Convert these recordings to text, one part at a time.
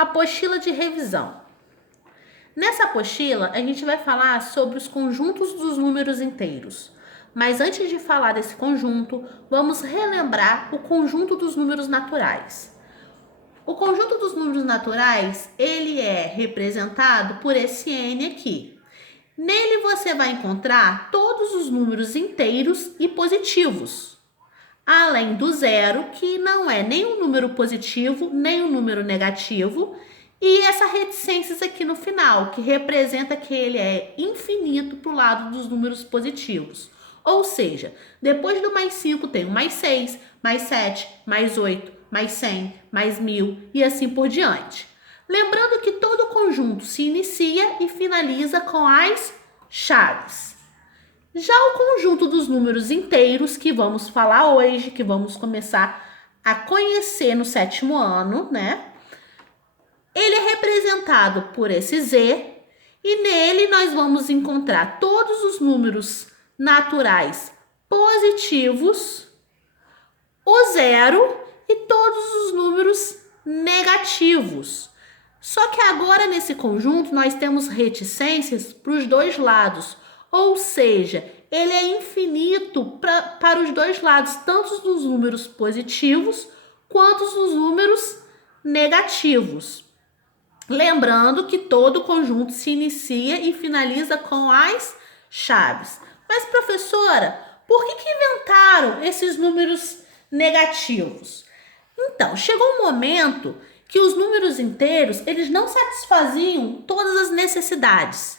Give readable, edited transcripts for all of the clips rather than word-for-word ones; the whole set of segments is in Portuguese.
Apostila de revisão. Nessa apostila, a gente vai falar sobre os conjuntos dos números inteiros. Mas antes de falar desse conjunto, vamos relembrar o conjunto dos números naturais. O conjunto dos números naturais, ele é representado por esse N aqui. Nele você vai encontrar todos os números inteiros e positivos, além do zero, que não é nem um número positivo, nem um número negativo, e essa reticências aqui no final, que representa que ele é infinito para o lado dos números positivos. Ou seja, depois do mais 5 tem o mais 6, mais 7, mais 8, mais 100, mais 1000 e assim por diante. Lembrando que todo conjunto se inicia e finaliza com as chaves. Já o conjunto dos números inteiros, que vamos falar hoje, que vamos começar a conhecer no 7º ano, né? Ele é representado por esse Z e nele nós vamos encontrar todos os números naturais positivos, o zero e todos os números negativos. Só que agora nesse conjunto nós temos reticências para os dois lados, ou seja, ele é infinito para os dois lados, tanto dos números positivos quanto dos números negativos. Lembrando que todo conjunto se inicia e finaliza com as chaves. Mas, professora, por que inventaram esses números negativos? Então, chegou um momento que os números inteiros, eles não satisfaziam todas as necessidades.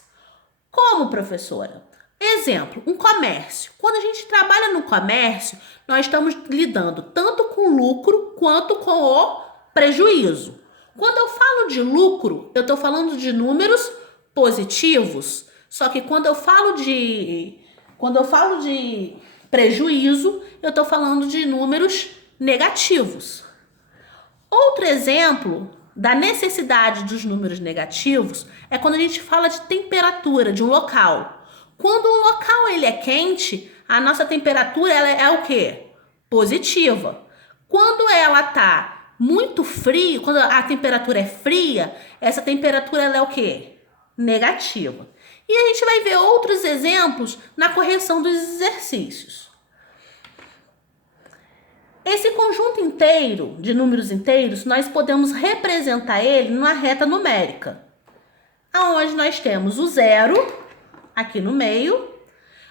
Como, professora? Exemplo, um comércio. Quando a gente trabalha no comércio, nós estamos lidando tanto com lucro quanto com o prejuízo. Quando eu falo de lucro, eu estou falando de números positivos. Só que quando eu falo de prejuízo, eu estou falando de números negativos. Outro exemplo da necessidade dos números negativos é quando a gente fala de temperatura de um local. Quando o local ele é quente, a nossa temperatura ela é o quê? Positiva. Quando ela está muito frio, quando a temperatura é fria, essa temperatura ela é o quê? Negativa. E a gente vai ver outros exemplos na correção dos exercícios. Esse conjunto inteiro de números inteiros, nós podemos representar ele numa reta numérica, aonde nós temos o zero aqui no meio.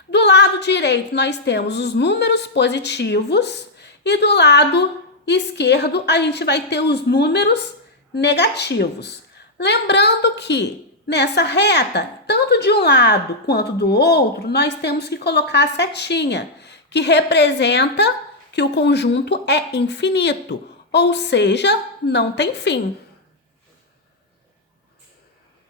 Do lado direito nós temos os números positivos e do lado esquerdo a gente vai ter os números negativos. Lembrando que nessa reta, tanto de um lado quanto do outro, nós temos que colocar a setinha, que representa que o conjunto é infinito, ou seja, não tem fim.